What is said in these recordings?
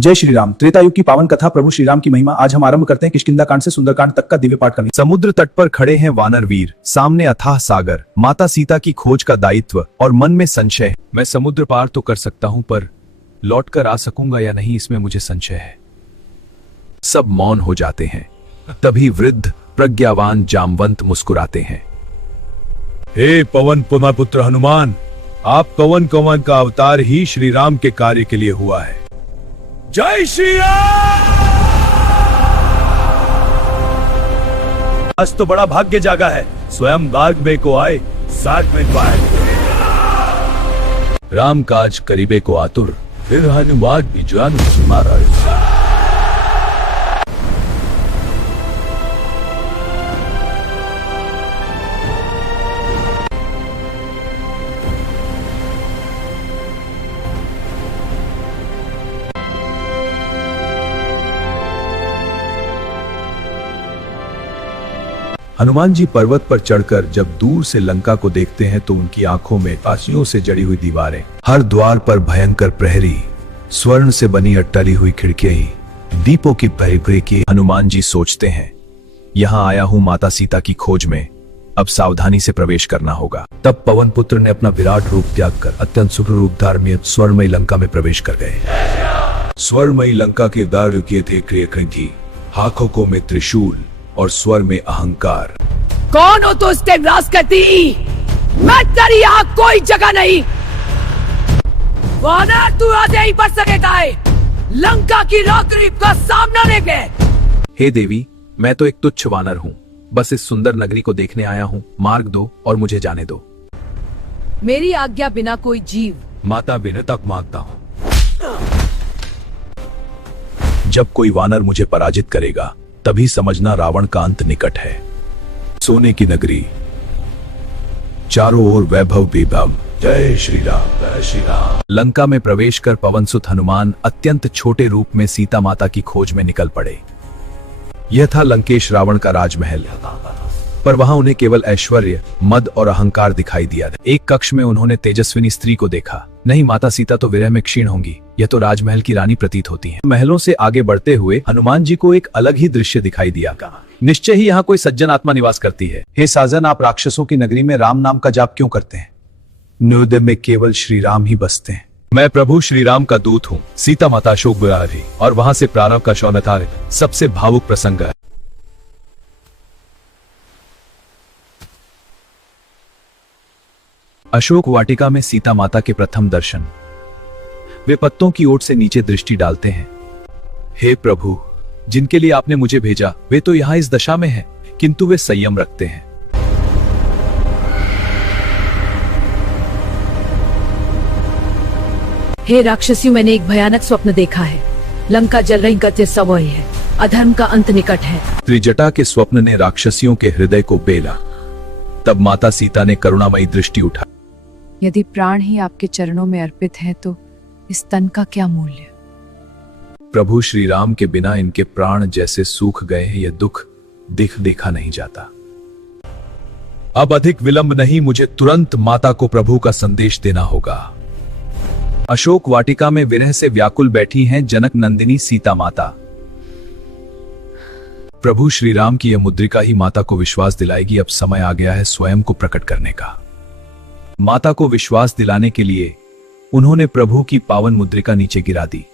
जय श्री राम। त्रेता युग की पावन कथा प्रभु श्री राम की महिमा। आज हम आरंभ करते हैं किष्किंधा कांड से सुंदरकांड तक का दिव्य पाठ करने। समुद्र तट पर खड़े हैं वानर वीर, सामने अथाह सागर, माता सीता की खोज का दायित्व और मन में संशय। मैं समुद्र पार तो कर सकता हूं, पर लौटकर आ सकूंगा या नहीं, इसमें मुझे संशय है। सब मौन हो जाते हैं। तभी वृद्ध प्रज्ञावान जामवंत मुस्कुराते हैं। हे पवन पुत्र हनुमान, आप पवन का अवतार ही श्री राम के कार्य के लिए हुआ है। जय श्री राम। आज तो बड़ा भाग्य जागा है, स्वयं बाग में को आए, साथ में पाए। राम काज करीबे को आतुर, फिर हनुमान भी जान मारा। हनुमान जी पर्वत पर चढ़कर जब दूर से लंका को देखते हैं तो उनकी आंखों में आसियों से जड़ी हुई दीवारें, हर द्वार पर भयंकर प्रहरी, स्वर्ण से बनी अट्टली हुई खिड़कियां, दीपों की परिक्रे की। हनुमान जी सोचते हैं, यहाँ आया हूँ माता सीता की खोज में, अब सावधानी से प्रवेश करना होगा। तब पवन पुत्र ने अपना विराट रूप त्याग कर अत्यंत शुक्र रूप धारण में स्वर्णमयी लंका में प्रवेश कर गए। स्वर्णमयी लंका के द्वार किए थे क्रियकृति, हाथों में त्रिशूल और स्वर में अहंकार। कौन हो तो उसके ग्रास करती, मैं तेरी यहाँ कोई जगह नहीं। वानर तू आगे ही बढ़ सकेगा है, लंका की रात्रि का सामना लेके। हे देवी, मैं तो एक तुच्छ वानर हूँ, बस इस सुंदर नगरी को देखने आया हूँ। मार्ग दो और मुझे जाने दो। मेरी आज्ञा बिना कोई जीव। माता बिना तक मांगता हूँ। जब कोई वानर मुझे पराजित करेगा तभी समझना रावण का अंत निकट है। सोने की नगरी, चारों ओर वैभव विभव। जय श्री राम, जय श्री राम। लंका में प्रवेश कर पवनसुत हनुमान अत्यंत छोटे रूप में सीता माता की खोज में निकल पड़े। यह था लंकेश रावण का राजमहल, पर वहां उन्हें केवल ऐश्वर्य, मद और अहंकार दिखाई दिया। एक कक्ष में उन्होंने तेजस्विनी स्त्री को देखा। नहीं, माता सीता तो विरह में क्षीण होंगी, यह तो राजमहल की रानी प्रतीत होती हैं। महलों से आगे बढ़ते हुए हनुमान जी को एक अलग ही दृश्य दिखाई दिया। निश्चय ही यहाँ कोई सज्जन आत्मा निवास करती है। हे साजन, आप राक्षसों की नगरी में राम नाम का जाप क्यों करते हैं? नृत्य में केवल श्री राम ही बसते हैं। मैं प्रभु श्री राम का दूत हूँ। सीता माता अशोक बिहारी और वहां से प्रारंभ का शौनकारिक सबसे भावुक प्रसंग है। अशोक वाटिका में सीता माता के प्रथम दर्शन। वे पत्तों की ओट से नीचे दृष्टि डालते हैं। हे प्रभु, जिनके लिए आपने मुझे भेजा वे तो यहाँ इस दशा में हैं, किंतु वे संयम रखते हैं। हे राक्षसियों, मैंने एक भयानक स्वप्न देखा है। लंका जल रही गति समय है, अधर्म का अंत निकट है। त्रिजटा के स्वप्न ने राक्षसियों के हृदय को बेला। तब माता सीता ने करुणामयी दृष्टि उठाई। यदि प्राण ही आपके चरणों में अर्पित है तो इस तन का क्या मूल्य? प्रभु श्री राम के बिना इनके प्राण जैसे सूख गए हैं, यह दुख देखा नहीं जाता। अब अधिक विलंब नहीं, मुझे तुरंत माता को प्रभु का संदेश देना होगा। अशोक वाटिका में विरह से व्याकुल बैठी हैं जनक नंदिनी सीता माता। प्रभु श्री राम की यह मुद्रिका ही माता को विश्वास दिलाएगी। अब समय आ गया है स्वयं को प्रकट करने का। माता को विश्वास दिलाने के लिए उन्होंने प्रभु की पावन मुद्रिका नीचे गिरा दी।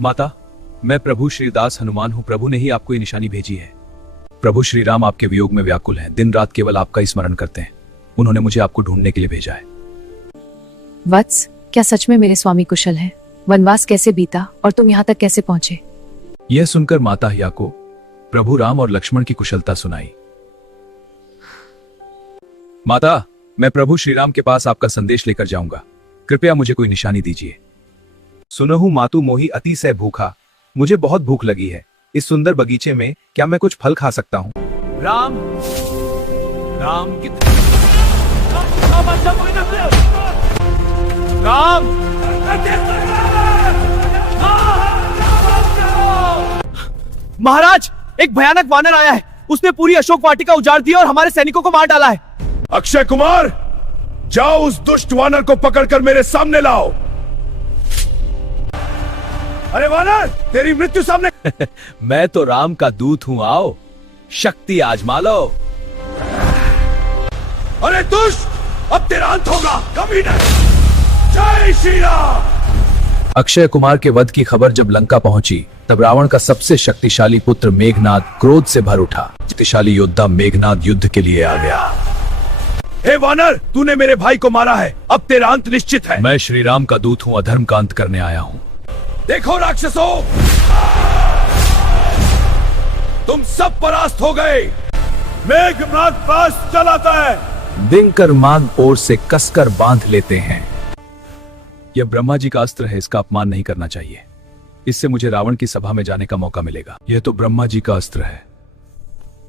माता, मैं प्रभु श्रीदास हनुमान हूं। प्रभु ने ही आपको ये निशानी भेजी है। प्रभु श्री राम आपके वियोग में व्याकुल हैं, दिन रात केवल आपका ही स्मरण करते हैं। उन्होंने मुझे आपको ढूंढने के लिए भेजा है। वत्स, क्या सच में मेरे स्वामी कुशल हैं? वनवास कैसे बीता और तुम यहाँ तक कैसे पहुंचे? यह सुनकर माता हिया को प्रभु राम और लक्ष्मण की कुशलता सुनाई। माता, मैं प्रभु श्री राम के पास आपका संदेश लेकर जाऊंगा, कृपया मुझे कोई निशानी दीजिए। सुनहु मातु मोही अति से भूखा, मुझे बहुत भूख लगी है। इस सुंदर बगीचे में क्या मैं कुछ फल खा सकता हूँ? राम, राम राम, महाराज, एक भयानक वानर आया है। उसने पूरी अशोक वाटिका उजाड़ दी और हमारे सैनिकों को मार डाला है। अक्षय कुमार, जाओ उस दुष्ट वानर को पकड़कर मेरे सामने लाओ। अरे वानर, तेरी मृत्यु सामने। मैं तो राम का दूत हूं, आओ शक्ति आजमा लो। अरे दुष्ट, अब तेरा अंत होगा, कभी नहीं। जय श्री राम। अक्षय कुमार के वध की खबर जब लंका पहुंची तब रावण का सबसे शक्तिशाली पुत्र मेघनाद क्रोध से भर उठा। शक्तिशाली योद्धा मेघनाद युद्ध के लिए आ गया। हे वानर, तूने मेरे भाई को मारा है, अब तेरा अंत निश्चित है। मैं श्री राम का दूत हूं, अधर्म का अंत करने आया हूं। देखो राक्षसों, तुम सब परास्त हो गए। मेघनाद पास चलाता है। दिनकर मांग ओर से कसकर बांध लेते हैं। यह ब्रह्मा जी का अस्त्र है, इसका अपमान नहीं करना चाहिए। इससे मुझे रावण की सभा में जाने का मौका मिलेगा। यह तो ब्रह्मा जी का अस्त्र है,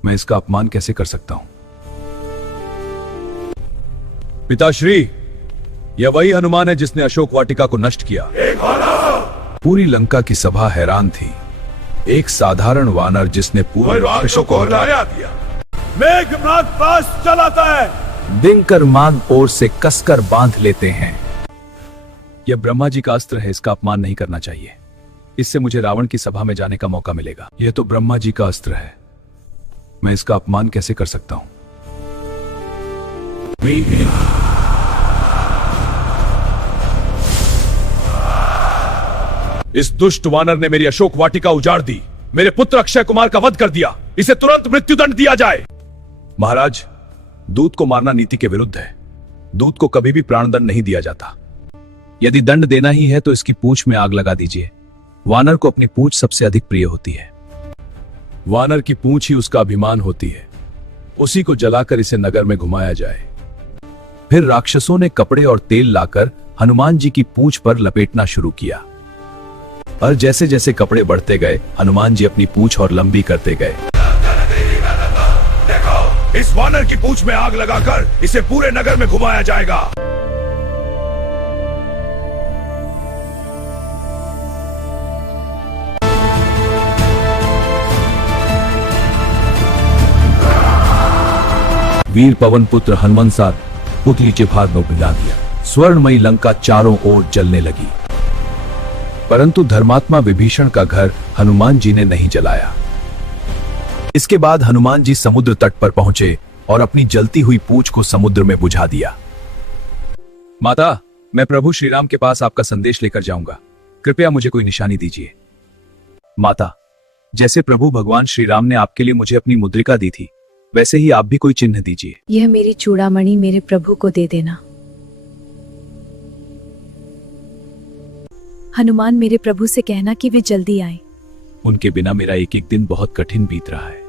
मैं इसका अपमान कैसे कर सकता हूं? पिताश्री, यह वही हनुमान है जिसने अशोक वाटिका को नष्ट किया। पूरी लंका की सभा हैरान थी। एक साधारण वानर जिसने पूरे राक्षसों को हराया दिया। मेघनाद पास चलाता है। दिनकर मांग ओर से कसकर बांध लेते हैं। यह ब्रह्मा जी का अस्त्र है, इसका अपमान नहीं करना चाहिए। इससे मुझे रावण की सभा में जाने का मौका मिलेगा। यह तो ब्रह्मा जी का अस्त्र है, मैं इसका अपमान कैसे कर सकता हूं? इस दुष्ट वानर ने मेरी अशोक वाटिका उजाड़ दी, मेरे पुत्र अक्षय कुमार का वध कर दिया। इसे तुरंत मृत्युदंड दिया जाए। महाराज, दूत को मारना नीति के विरुद्ध है। दूत को कभी भी प्राणदंड नहीं दिया जाता। यदि दंड देना ही है तो इसकी पूंछ में आग लगा दीजिए। वानर को अपनी पूंछ सबसे अधिक प्रिय होती है। वानर की पूंछ ही उसका अभिमान होती है, उसी को जलाकर इसे नगर में घुमाया जाए। फिर राक्षसों ने कपड़े और तेल लाकर हनुमान जी की पूंछ पर लपेटना शुरू किया। और जैसे जैसे कपड़े बढ़ते गए, हनुमान जी अपनी पूंछ और लंबी करते गए। देखो, इस वानर की पूंछ में आग लगाकर इसे पूरे नगर में घुमाया जाएगा। वीर पवन पुत्र हनुमंसा पुतली चिभाग में पिला दिया। स्वर्णमयी लंका चारों ओर जलने लगी, परंतु धर्मात्मा विभीषण का घर हनुमान जी ने नहीं जलाया। इसके बाद हनुमान जी समुद्र तट पर पहुंचे और अपनी जलती हुई पूंछ को समुद्र में बुझा दिया। माता, मैं प्रभु श्री राम के पास आपका संदेश लेकर जाऊंगा, कृपया मुझे कोई निशानी दीजिए। माता, जैसे प्रभु भगवान श्री राम ने आपके लिए मुझे अपनी मुद्रिका दी थी, वैसे ही आप भी कोई चिन्ह दीजिए। यह मेरी चूड़ामणि मेरे प्रभु को दे देना। हनुमान, मेरे प्रभु से कहना कि वे जल्दी आए। उनके बिना मेरा एक एक दिन बहुत कठिन बीत रहा है।